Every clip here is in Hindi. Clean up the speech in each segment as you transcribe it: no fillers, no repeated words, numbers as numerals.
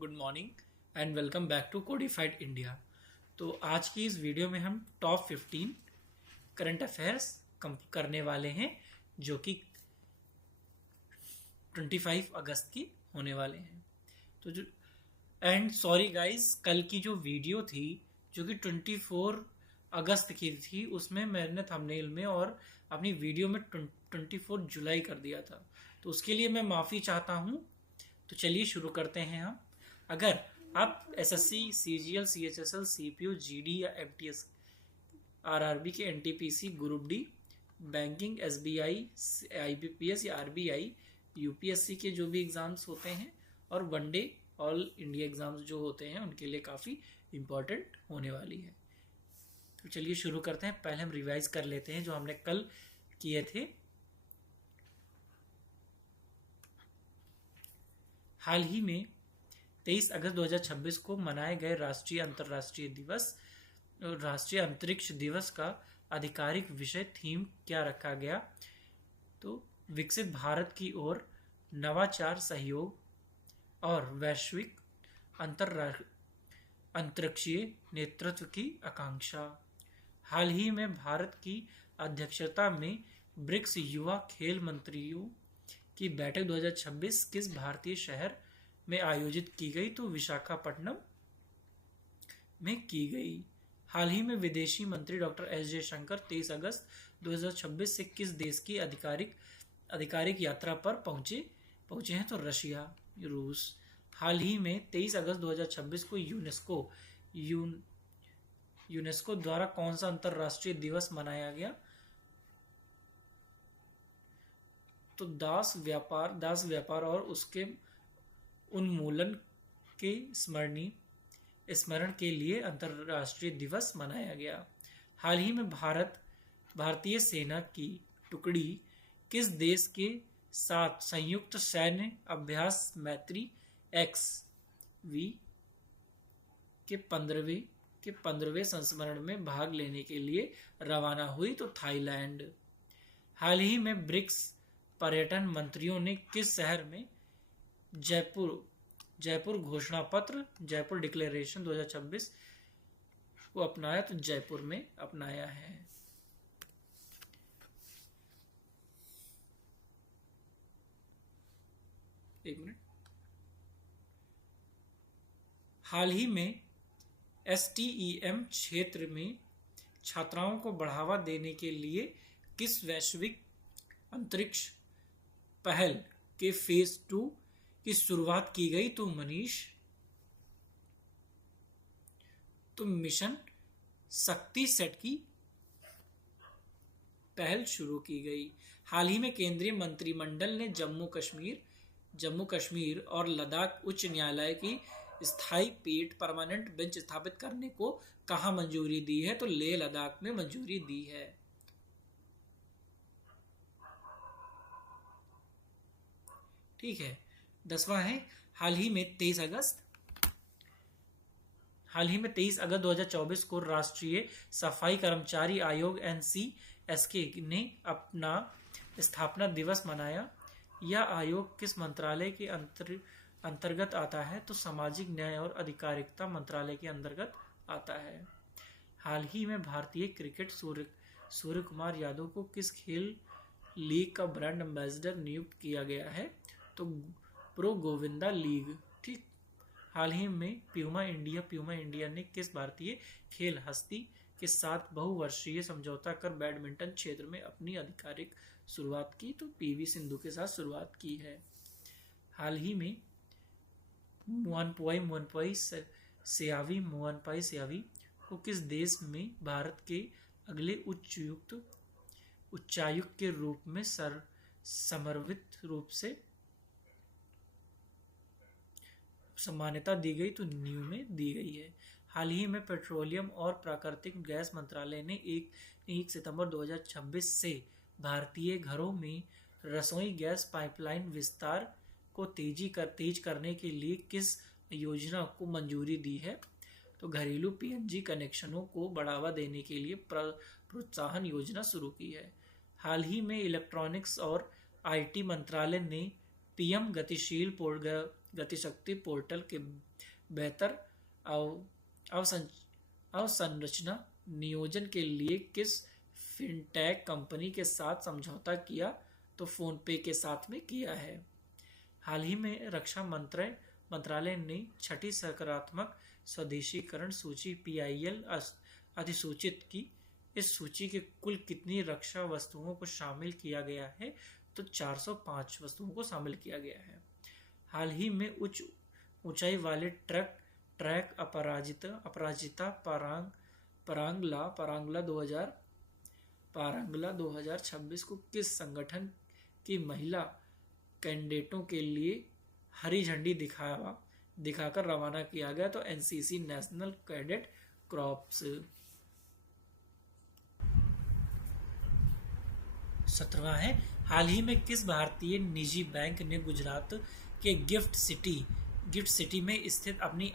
Good morning and welcome back to codified India. तो आज की इस वीडियो में हम टॉप 15 करंट अफेयर्स करने वाले हैं जो कि 25 अगस्त की होने वाले हैं। तो जो एंड सॉरी गाइस, कल की जो वीडियो थी जो कि 24 अगस्त की थी उसमें मैंने थंबनेल में और अपनी वीडियो में 24 जुलाई कर दिया था, तो उसके लिए मैं माफ़ी चाहता हूँ। तो चलिए शुरू करते हैं हम। अगर आप SSC, CGL, CHSL, CPU, GD या एमटीएस, आरआरबी के NTPC, group D, banking, SBI, IBPS या आरबीआई, यूपीएससी के जो भी एग्ज़ाम्स होते हैं और वनडे ऑल इंडिया एग्ज़ाम्स जो होते हैं उनके लिए काफ़ी इम्पोर्टेंट होने वाली है। तो चलिए शुरू करते हैं। पहले हम रिवाइज कर लेते हैं जो हमने कल किए थे। हाल ही में 23 अगस्त 2026 को मनाए गए राष्ट्रीय अंतरिक्ष दिवस का आधिकारिक विषय थीम क्या रखा गया? तो विकसित भारत की ओर नवाचार, सहयोग और वैश्विक अंतरिक्षीय नेतृत्व की आकांक्षा। हाल ही में भारत की अध्यक्षता में ब्रिक्स युवा खेल मंत्रियों की बैठक 2026 किस भारतीय शहर में आयोजित की गई? तो विशाखापट्टनम में की गई। हाल ही में विदेशी मंत्री डॉक्टर एस जयशंकर 23 अगस्त 2026 से किस देश की आधिकारिक यात्रा पर पहुंचे हैं? तो रशिया, रूस। हाल ही में 23 अगस्त 2026 को यूनेस्को द्वारा कौन सा अंतर्राष्ट्रीय दिवस मनाया गया? तो दास व्यापार और उसके उन्मूलन के स्मरण के लिए अंतर्राष्ट्रीय दिवस मनाया गया। हाल ही में भारतीय सेना की टुकड़ी किस देश के साथ संयुक्त सैन्य अभ्यास मैत्री XV के 15वें संस्मरण में भाग लेने के लिए रवाना हुई? तो थाईलैंड। हाल ही में ब्रिक्स पर्यटन मंत्रियों ने किस शहर में जयपुर घोषणा पत्र, जयपुर डिक्लेरेशन 2026 को अपनाया? तो जयपुर में अपनाया है। एक मिनट। हाल ही में STEM क्षेत्र में छात्राओं को बढ़ावा देने के लिए किस वैश्विक अंतरिक्ष पहल के फेज 2 की शुरुआत की गई? तो मनीष। तो मिशन शक्ति सेट की पहल शुरू की गई। हाल ही में केंद्रीय मंत्रिमंडल ने जम्मू कश्मीर और लद्दाख उच्च न्यायालय की स्थायी पीठ, परमानेंट बेंच स्थापित करने को कहां मंजूरी दी है? तो लेह लद्दाख में मंजूरी दी है। ठीक है। 10वां है हाल ही में 23 अगस्त 2024 को राष्ट्रीय सफाई कर्मचारी आयोग NCSK ने अपना स्थापना दिवस मनाया। यह आयोग किस मंत्रालय के अंतर्गत आता है? तो सामाजिक न्याय और अधिकारिता मंत्रालय के अंतर्गत आता है। हाल ही में भारतीय क्रिकेट सूर्य कुमार यादव को किस खेल लीग का ब्रांड एम्बेसडर नियुक्त किया गया है? तो प्रो गोविंदा लीग। ठीक। हाल ही में प्यूमा इंडिया ने किस भारतीय खेल हस्ती के साथ बहुवर्षीय समझौता कर बैडमिंटन क्षेत्र में अपनी आधिकारिक शुरुआत की? तो PV सिंधु के साथ शुरुआत की है। हाल ही में मोहनपाई सियावी को किस देश में भारत के अगले उच्चायुक्त के रूप में समर्वित रूप से मान्यता दी गई? तो न्यू में दी गई है। हाल ही में पेट्रोलियम और प्राकृतिक गैस मंत्रालय ने 1 सितंबर 2026 से भारतीय घरों में रसोई गैस पाइपलाइन विस्तार को तेज करने के लिए किस योजना को मंजूरी दी है? तो घरेलू PNG कनेक्शनों को बढ़ावा देने के लिए प्रोत्साहन योजना शुरू की है। हाल ही में इलेक्ट्रॉनिक्स और IT मंत्रालय ने PM गतिशक्ति पोर्टल के बेहतर अवसंरचना नियोजन के लिए किस फिनटेक कंपनी के साथ समझौता किया? तो फोनपे के साथ में किया है। हाल ही में रक्षा मंत्रालय ने छठी सकारात्मक स्वदेशीकरण सूची PIL अधिसूचित की। इस सूची के कुल कितनी रक्षा वस्तुओं को शामिल किया गया है? तो 405 वस्तुओं को शामिल किया गया है। हाल ही में उच्च ऊंचाई वाले ट्रैक अपराजिता पारांगला 2026 को किस संगठन की महिला कैडेटों के लिए हरी झंडी दिखाकर रवाना किया गया? तो NCC नेशनल कैडेट क्रॉप्स। 17वां है, हाल ही में किस भारतीय निजी बैंक ने गुजरात के गिफ्ट सिटी में स्थित अपनी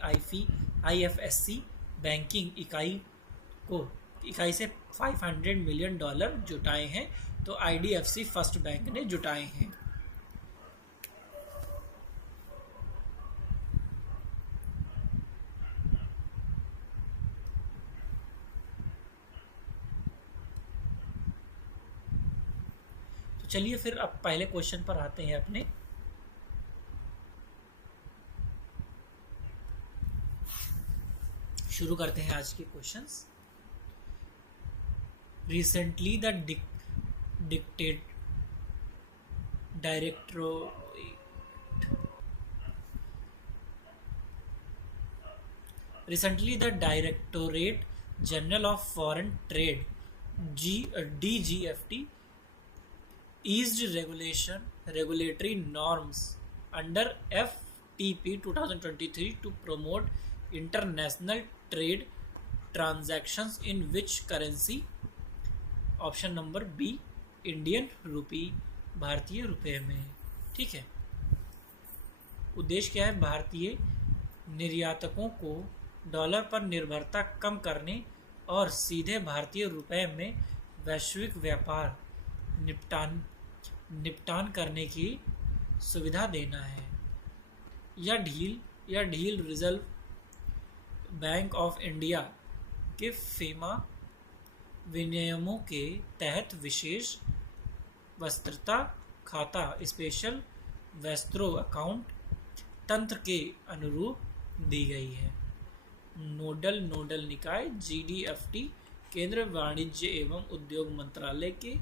IFSC बैंकिंग इकाई से $500 मिलियन जुटाए हैं? तो IDFC फर्स्ट बैंक ने जुटाए हैं। तो चलिए फिर अब पहले क्वेश्चन पर आते हैं अपने। शुरू करते हैं आज के questions. Recently, the Directorate General of Foreign Trade DGFT eased regulatory norms under FTP 2023 to promote international trade transactions in which currency? Option number B, Indian rupee, भारतीय रुपये में। ठीक है। उद्देश्य क्या है? भारतीय निर्यातकों को डॉलर पर निर्भरता कम करने और सीधे भारतीय रुपये में वैश्विक व्यापार निपटान करने की सुविधा देना है। यह ढील रिजर्व बैंक ऑफ इंडिया के FEMA विनियमों के तहत विशेष वस्त्रता खाता स्पेशल वैस्त्रो अकाउंट तंत्र के अनुरूप दी गई है। नोडल निकाय GDFT केंद्रीय वाणिज्य एवं उद्योग मंत्रालय के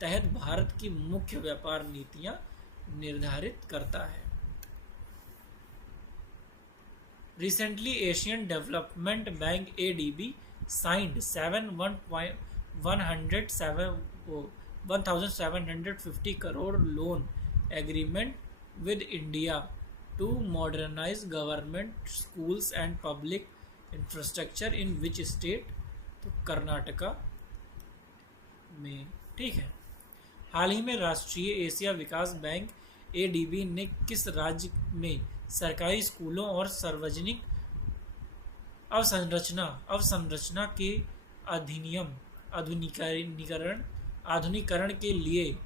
तहत भारत की मुख्य व्यापार नीतियां निर्धारित करता है। Recently, Asian Development Bank ADB signed 1,750 crore loan agreement with India to modernize government schools and public infrastructure in which state? तो कर्नाटका में। ठीक है। हाल ही में राष्ट्रीय एशिया विकास बैंक ADB ने किस राज्य में सरकारी स्कूलों और सार्वजनिक अवसंरचना के आधुनिकीकरण के लिए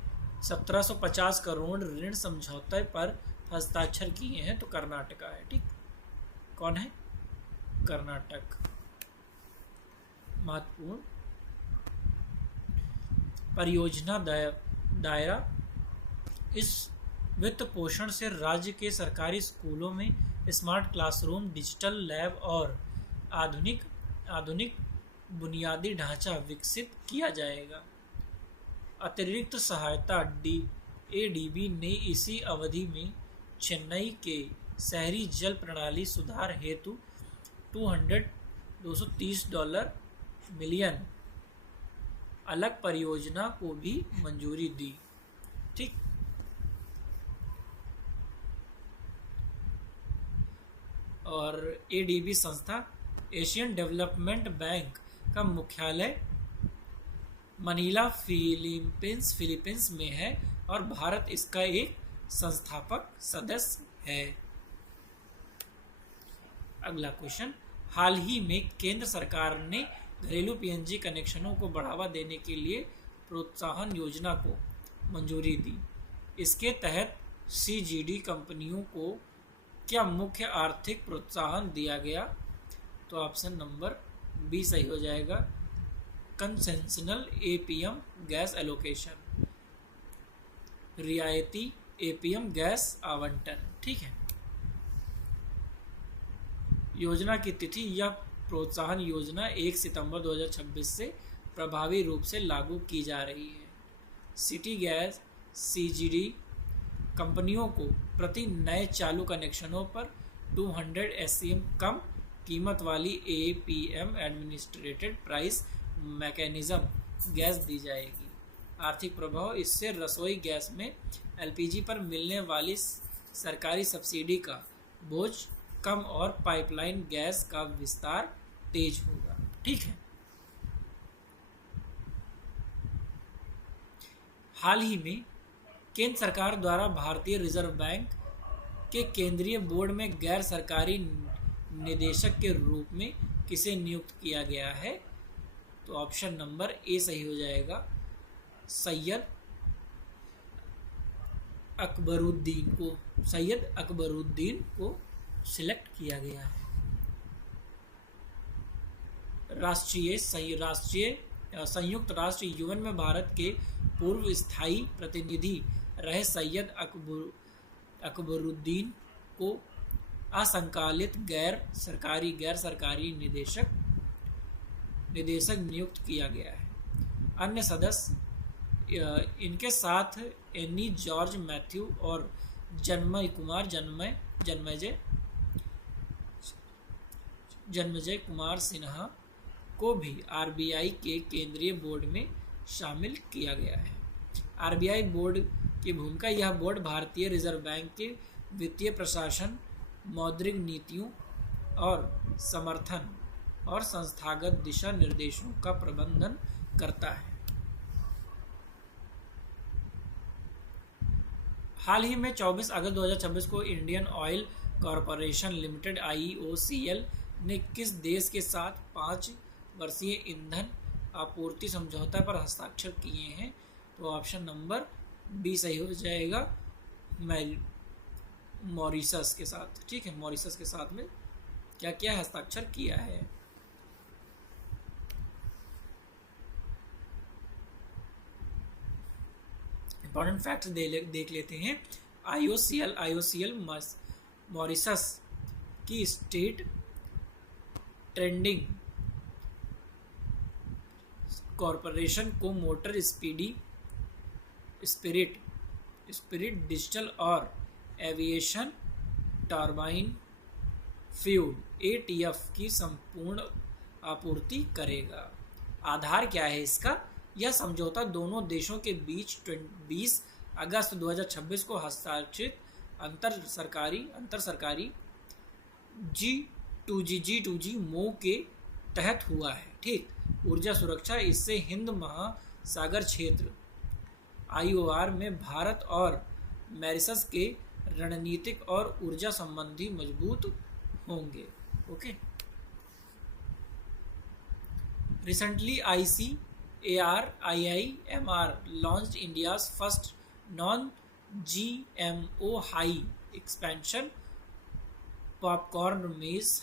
1750 करोड़ ऋण समझौते पर हस्ताक्षर किए हैं? तो कर्नाटका है। ठीक, कौन है? कर्नाटक। महत्वपूर्ण परियोजना दायरा। इस वित्त पोषण से राज्य के सरकारी स्कूलों में स्मार्ट क्लासरूम, डिजिटल लैब और आधुनिक बुनियादी ढांचा विकसित किया जाएगा। अतिरिक्त सहायता ADB ने इसी अवधि में चेन्नई के शहरी जल प्रणाली सुधार हेतु $230 मिलियन अलग परियोजना को भी मंजूरी दी। ठीक। और ADB संस्था एशियन डेवलपमेंट बैंक का मुख्यालय मनीला फिलीपींस में है और भारत इसका एक संस्थापक सदस्य है। अगला क्वेश्चन, हाल ही में केंद्र सरकार ने घरेलू PNG कनेक्शनों को बढ़ावा देने के लिए प्रोत्साहन योजना को मंजूरी दी। इसके तहत CGD कंपनियों को क्या मुख्य आर्थिक प्रोत्साहन दिया गया? तो ऑप्शन नंबर बी सही हो जाएगा, कंसेशनल एपीएम गैस एलोकेशन, रियायती एपीएम गैस आवंटन। ठीक है। योजना की तिथि, यह प्रोत्साहन योजना 1 सितंबर 2026 से प्रभावी रूप से लागू की जा रही है। सिटी गैस सीजीडी कंपनियों को प्रति नए चालू कनेक्शनों पर 200 एससीएम कम कीमत वाली APM administered price mechanism gas दी जाएगी। आर्थिक प्रभाव, इससे रसोई गैस में एलपीजी पर मिलने वाली सरकारी सब्सिडी का बोझ कम और पाइपलाइन गैस का विस्तार तेज होगा। ठीक है। हाल ही में केंद्र सरकार द्वारा भारतीय रिजर्व बैंक के केंद्रीय बोर्ड में गैर सरकारी निदेशक के रूप में किसे नियुक्त किया गया है? तो ऑप्शन नंबर ए सही हो जाएगा, सैयद अकबरुद्दीन को सिलेक्ट किया गया है। संयुक्त राष्ट्र यूएन में भारत के पूर्व स्थायी प्रतिनिधि रहे सैयद अकबरुद्दीन को असंकालित गैर सरकारी निदेशक नियुक्त किया गया है। अन्य सदस्य इनके साथ एनी जॉर्ज मैथ्यू और जन्मजय कुमार सिन्हा को भी आरबीआई के केंद्रीय बोर्ड में शामिल किया गया है। आरबीआई बोर्ड की भूमिका, यह बोर्ड भारतीय रिजर्व बैंक के वित्तीय प्रशासन, मौद्रिक नीतियों और समर्थन और संस्थागत दिशा निर्देशों का प्रबंधन करता है। हाल ही में 24 अगस्त 2026 को Indian oil corporation limited IOCL ने किस देश के साथ 5 वर्षीय ईंधन आपूर्ति समझौता पर हस्ताक्षर किए हैं? तो ऑप्शन नंबर बी सही हो जाएगा, मॉरिशस के साथ। ठीक है, मॉरिशस के साथ में क्या क्या हस्ताक्षर किया है? इंपॉर्टेंट फैक्ट्स देख लेते हैं। IOCL मॉरिशस की स्टेट ट्रेडिंग कॉरपोरेशन को मोटर स्पिरिट डिजिटल और एविएशन टर्बाइन फ्यूल ATF की संपूर्ण आपूर्ति करेगा। आधार क्या है इसका? यह समझौता दोनों देशों के बीच 20 अगस्त 2026 को हस्ताक्षरित अंतर सरकारी G2G MOU के तहत हुआ है। ठीक। ऊर्जा सुरक्षा, इससे हिंद महासागर क्षेत्र IOR में भारत और मॉरिशस के रणनीतिक और ऊर्जा संबंधी मजबूत होंगे। Okay. Recently, ICAR-IIMR launched India's first non-GMO high expansion popcorn maize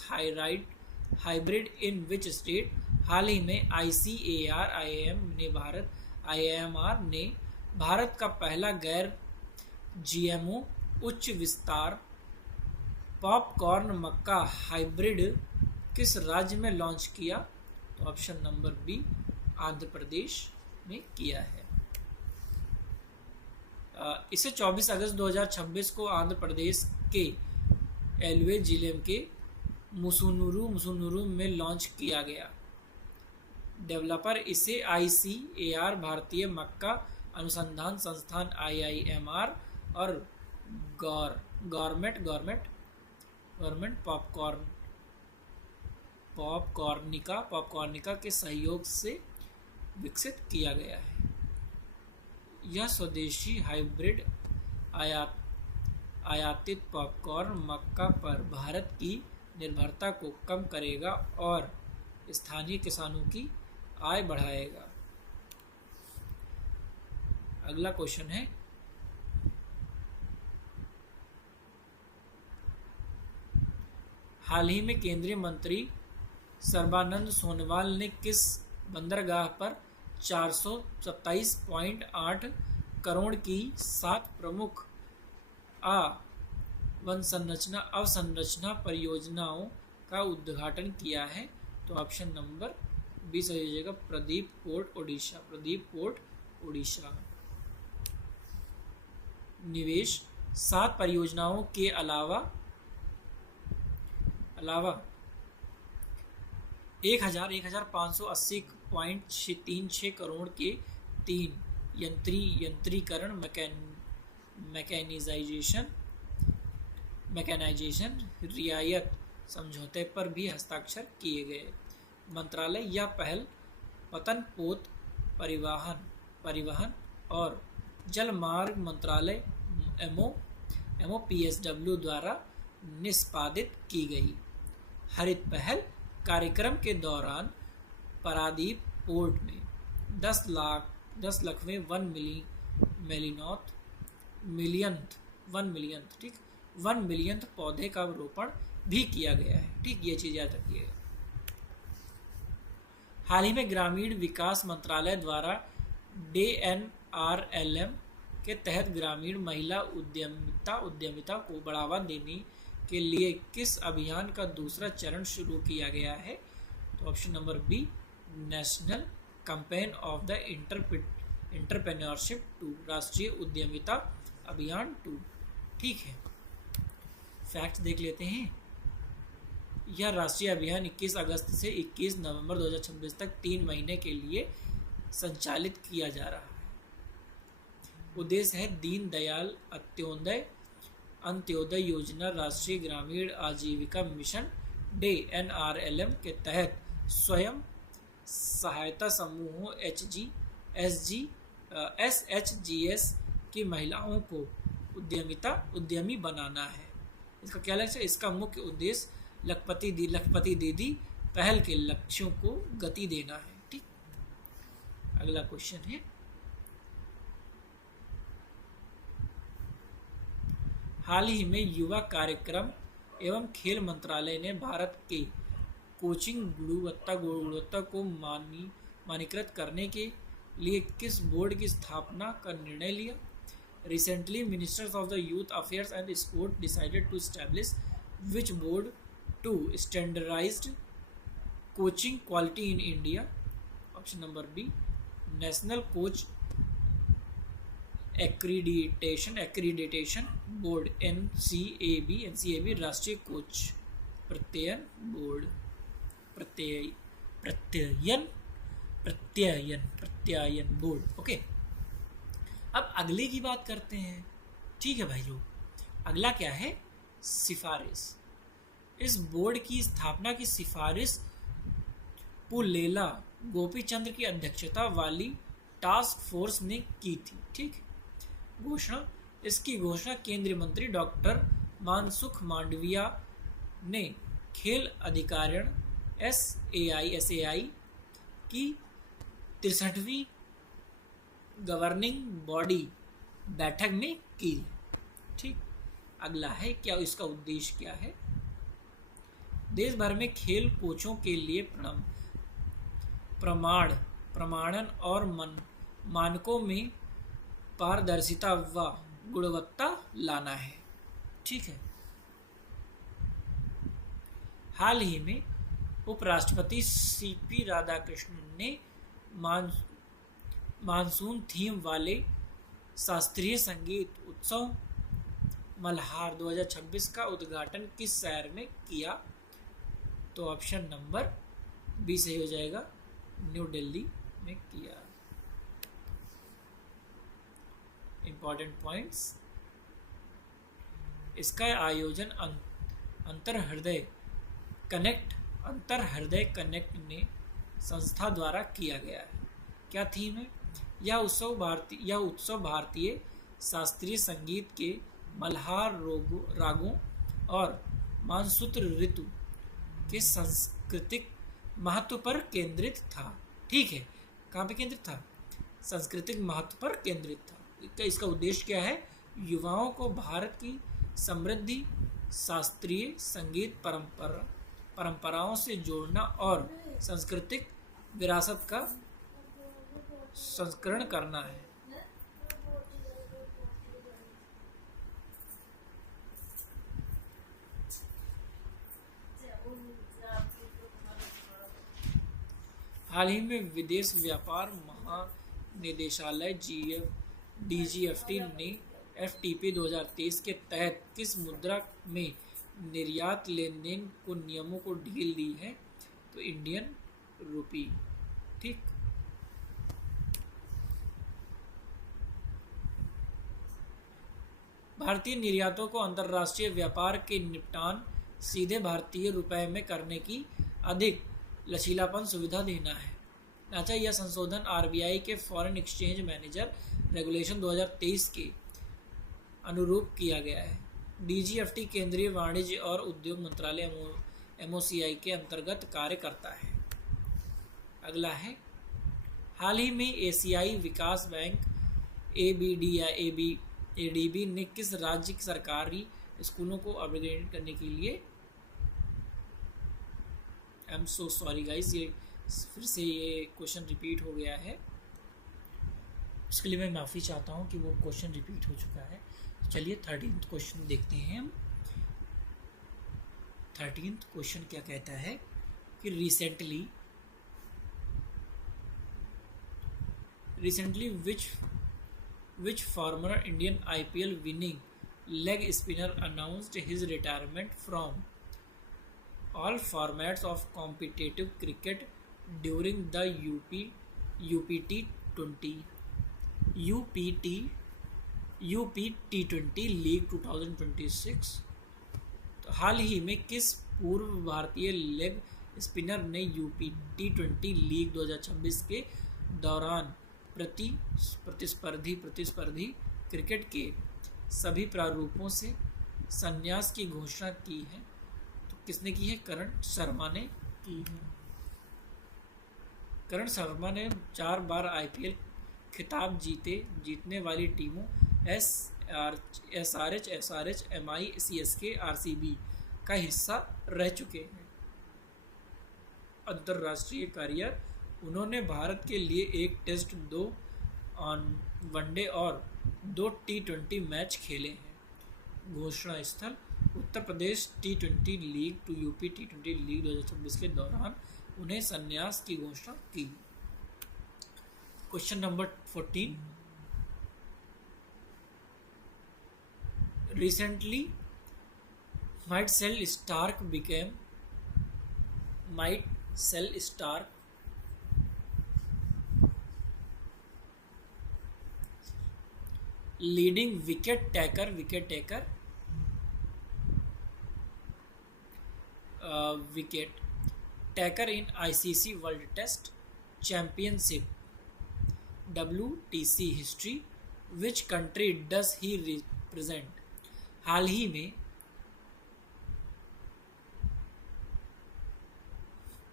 hybrid in which state? हाल ही में ICAR-IIMR ने भारत का पहला गैर GMO उच्च विस्तार पॉपकॉर्न मक्का हाइब्रिड किस राज्य में लॉन्च किया? तो option number B, Andhra Pradesh में किया है। इसे 24 अगस्त 2026 को आंध्र प्रदेश के एलवे जिले के मुसुनुरू में लॉन्च किया गया। डेवलपर इसे ICAR, भारतीय मक्का अनुसंधान संस्थान IIMR और गवर्नमेंट पॉपकॉर्निका के सहयोग से विकसित किया गया है। यह स्वदेशी हाइब्रिड आयातित पॉपकॉर्न मक्का पर भारत की निर्भरता को कम करेगा और स्थानीय किसानों की आय बढ़ाएगा। अगला क्वेश्चन है, हाल ही में केंद्रीय मंत्री सर्बानंद सोनोवाल ने किस बंदरगाह पर 427.8 करोड़ की 7 प्रमुख अवसंरचना परियोजनाओं का उद्घाटन किया है? तो ऑप्शन नंबर बी सही हो जाएगा, प्रदीप पोर्ट ओडिशा। निवेश 7 परियोजनाओं के अलावा 1580.36 करोड़ के 3 यंत्रीकरण मैकेनाइजेशन रियायत समझौते पर भी हस्ताक्षर किए गए। मंत्रालय यह पहल पतन पोत परिवहन और जलमार्ग मंत्रालय MOPSW द्वारा निष्पादित की गई। हरित पहल कार्यक्रम के दौरान पारादीप पोर्ट में 10,00,000वें 1 मिलियंथ पौधे का रोपण भी किया गया है। ठीक, ये चीज याद रखिएगा। हाल ही में ग्रामीण विकास मंत्रालय द्वारा DNRLM के तहत ग्रामीण महिला उद्यमिता को बढ़ावा देने के लिए किस अभियान का दूसरा चरण शुरू किया गया है? तो option number B, national campaign of the entrepreneurship 2, राष्ट्रीय उद्यमिता अभियान 2। ठीक है, फैक्ट देख लेते हैं। यह राष्ट्रीय अभियान 21 अगस्त से 21 नवंबर 2026 तक 3 महीने के लिए संचालित किया जा रहा है। उद्देश्य है दीन दयाल अंत्योदय योजना राष्ट्रीय ग्रामीण आजीविका मिशन DNRLM के तहत स्वयं सहायता समूहों SHGS की महिलाओं को उद्यमी बनाना है। इसका क्या लक्ष्य है? इसका मुख्य उद्देश्य लखपति दीदी पहल के लक्ष्यों को गति देना है। ठीक, अगला क्वेश्चन है, हाल ही में युवा कार्यक्रम एवं खेल मंत्रालय ने भारत के कोचिंग गुणवत्ता को मानकीकृत करने के लिए किस बोर्ड की स्थापना का निर्णय लिया? Recently, Ministers of the Youth Affairs and Sport decided to establish which board to standardized coaching quality in India? Option number B, National Coach Accreditation Board NCAB राष्ट्रीय कोच प्रत्ययन बोर्ड। ओके, अब अगले की बात करते हैं। ठीक है भाई लोग, अगला क्या है? सिफारिश। इस बोर्ड की स्थापना की सिफारिश पुलेला गोपीचंद्र की अध्यक्षता वाली टास्क फोर्स ने की थी। ठीक, इसकी घोषणा केंद्रीय मंत्री डॉक्टर मनसुख मांडविया ने खेल अधिकारिण SAI की 63वीं गवर्निंग बॉडी बैठक में की। ठीक, अगला है, क्या इसका उद्देश्य क्या है? देश भर में खेल कोचों के लिए प्रमाणन और मानकों में पारदर्शिता व गुणवत्ता लाना है। ठीक है, हाल ही में उपराष्ट्रपति CP राधाकृष्णन ने मानसून थीम वाले शास्त्रीय संगीत उत्सव मल्हार 2026 का उद्घाटन किस शहर में किया? तो ऑप्शन नंबर बी सही हो जाएगा, न्यू दिल्ली में किया। इंपॉर्टेंट पॉइंट्स, इसका आयोजन अंतर हृदय कनेक्ट ने संस्था द्वारा किया गया है। क्या थीम है? यह उत्सव भारतीय शास्त्रीय संगीत के मल्हार रागों और मानसूत्र ऋतु के सांस्कृतिक महत्व पर केंद्रित था। ठीक है, कहाँ पे केंद्रित था? सांस्कृतिक महत्व पर केंद्रित था। इसका उद्देश्य क्या है? युवाओं को भारत की समृद्धि शास्त्रीय संगीत परंपराओं से जोड़ना और सांस्कृतिक विरासत का संस्करण करना है। हाल ही में विदेश व्यापार महानिदेशालय DGFT ने FTP 2023 के तहत किस मुद्रा में निर्यात लेन देन को नियमों को ढील दी है? तो इंडियन रुपी। ठीक। भारतीय निर्यातों को अंतर्राष्ट्रीय व्यापार के निपटान सीधे भारतीय रुपए में करने की अधिक लचीलापन सुविधा देना है। ढांचा यह संशोधन RBI के फॉरेन एक्सचेंज मैनेजर रेगुलेशन 2023 के अनुरूप किया गया है। DGFT केंद्रीय वाणिज्य और उद्योग मंत्रालय MOCI के अंतर्गत कार्य करता है। अगला है, हाल ही में एशियाई विकास बैंक ADB ने किस राज्य की सरकारी स्कूलों को अपग्रेड करने के लिए, I am so sorry guys, ये फिर से ये क्वेश्चन रिपीट हो गया है, उसके लिए मैं माफ़ी चाहता हूँ कि वो क्वेश्चन रिपीट हो चुका है। चलिए 13th क्वेश्चन देखते हैं हम। 13th क्वेश्चन क्या कहता है कि recently which former Indian IPL winning leg spinner announced his retirement from all formats of competitive cricket during the UPT20 league 2026। तो हाल ही में किस पूर्व भारतीय लेग स्पिनर ने UPT20 लीग 2026 के दौरान प्रतिस्पर्धी क्रिकेट के सभी प्रारूपों से संन्यास की घोषणा की है? तो किसने की है? करण शर्मा ने की है। करण शर्मा ने 4 बार IPL खिताब जीतने वाली टीमों SRH, MI, CSK, RCB का हिस्सा रह चुके हैं। अंतर्राष्ट्रीय करियर, उन्होंने भारत के लिए 1 टेस्ट, 2 वनडे और 2 T20 मैच खेले हैं। घोषणा स्थल Uttar Pradesh T20 league to UP T20 league 2026 के दौरान उन्हें संन्यास की घोषणा की। Question number 14, recently Michael Stark leading wicket taker in ICC World Test Championship WTC history. Which country does he represent? हाल ही में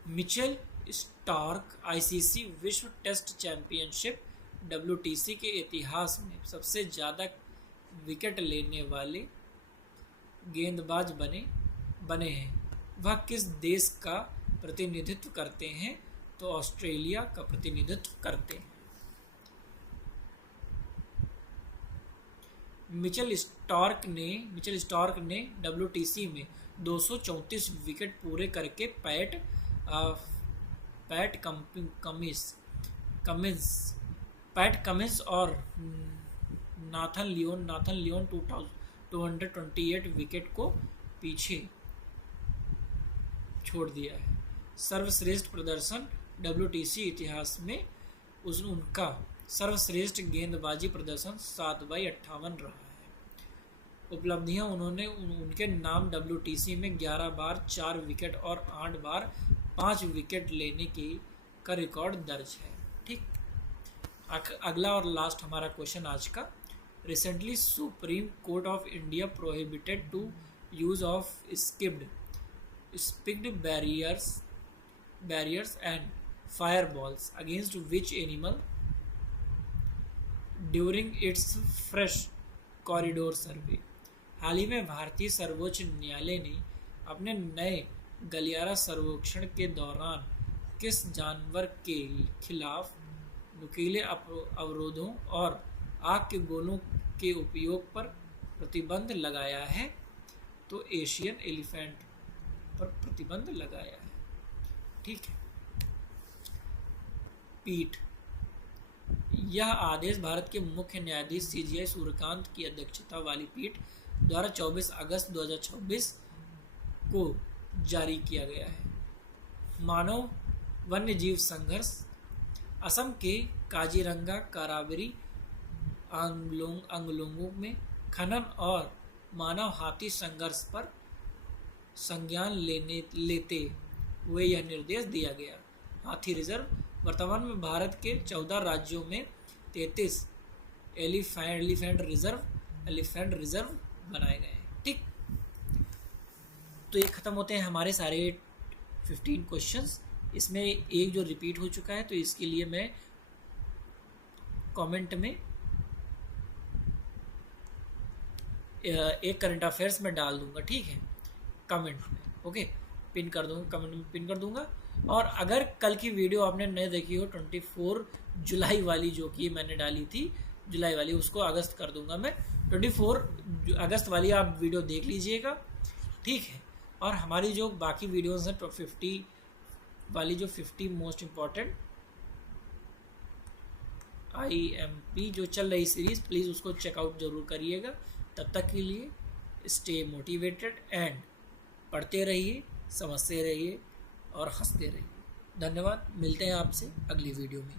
मिचेल स्टार्क ICC विश्व टेस्ट चैंपियनशिप WTC के इतिहास में सबसे ज़्यादा विकेट लेने वाले गेंदबाज बने हैं। वह किस देश का प्रतिनिधित्व करते हैं? तो ऑस्ट्रेलिया का प्रतिनिधित्व करते हैं। मिचेल स्टार्क ने WTC में 234 विकेट पूरे करके पैट कमिंस और नाथन लियोन 228 विकेट को पीछे छोड़ दिया है। सर्वश्रेष्ठ प्रदर्शन WTC इतिहास में उनका सर्वश्रेष्ठ गेंदबाजी प्रदर्शन 7/58 रहा है। उपलब्धियां, उनके नाम WTC में 11 बार 4 विकेट और 8 बार 5 विकेट लेने का रिकॉर्ड दर्ज है। ठीक। अगला और लास्ट हमारा क्वेश्चन आज का, recently Supreme Court of India prohibited to use of spiked barriers and fireballs against which animal during its fresh corridor survey. हाल ही में भारतीय सर्वोच्च न्यायालय ने अपने नए गलियारा सर्वेक्षण के दौरान किस जानवर के खिलाफ नुकीले अवरोधों और आग के गोलों के उपयोग पर प्रतिबंध लगाया है? तो एशियन एलिफेंट पर प्रतिबंध लगाया है। ठीक है। पीठ। यह आदेश भारत के मुख्य न्यायाधीश सीजीआई सूर्यकांत की अध्यक्षता वाली पीठ द्वारा 24 अगस्त 2026 को जारी किया गया है। मानव वन्य जीव संघर्ष। असम के काजीरंगा कारावरी आंगलोंगों में खनन और मानव हाथी संघर्ष पर संज्ञान लेते हुए यह निर्देश दिया गया। हाथी रिजर्व। वर्तमान में भारत के 14 राज्यों में 33 एलिफेंट रिजर्व बनाए गए हैं। ठीक, तो ये खत्म होते हैं हमारे सारे 15 क्वेश्चंस। इसमें एक जो रिपीट हो चुका है तो इसके लिए मैं कमेंट में एक करंट अफेयर्स में डाल दूंगा। ठीक है, कमेंट में। ओके, पिन कर दूंगा, कमेंट में पिन कर दूंगा। और अगर कल की वीडियो आपने नहीं देखी हो 24 जुलाई वाली जो कि मैंने डाली थी, जुलाई वाली, उसको अगस्त कर दूंगा मैं। 24 अगस्त वाली आप वीडियो देख लीजिएगा। ठीक है, और हमारी जो बाकी वीडियोस हैं 50 वाली, जो 50 मोस्ट इम्पॉर्टेंट IMP जो चल रही सीरीज, प्लीज़ उसको चेकआउट जरूर करिएगा। तब तक के लिए स्टे मोटिवेटेड एंड पढ़ते रहिए, समझते रहिए और हंसते रहिए। धन्यवाद। मिलते हैं आपसे अगली वीडियो में।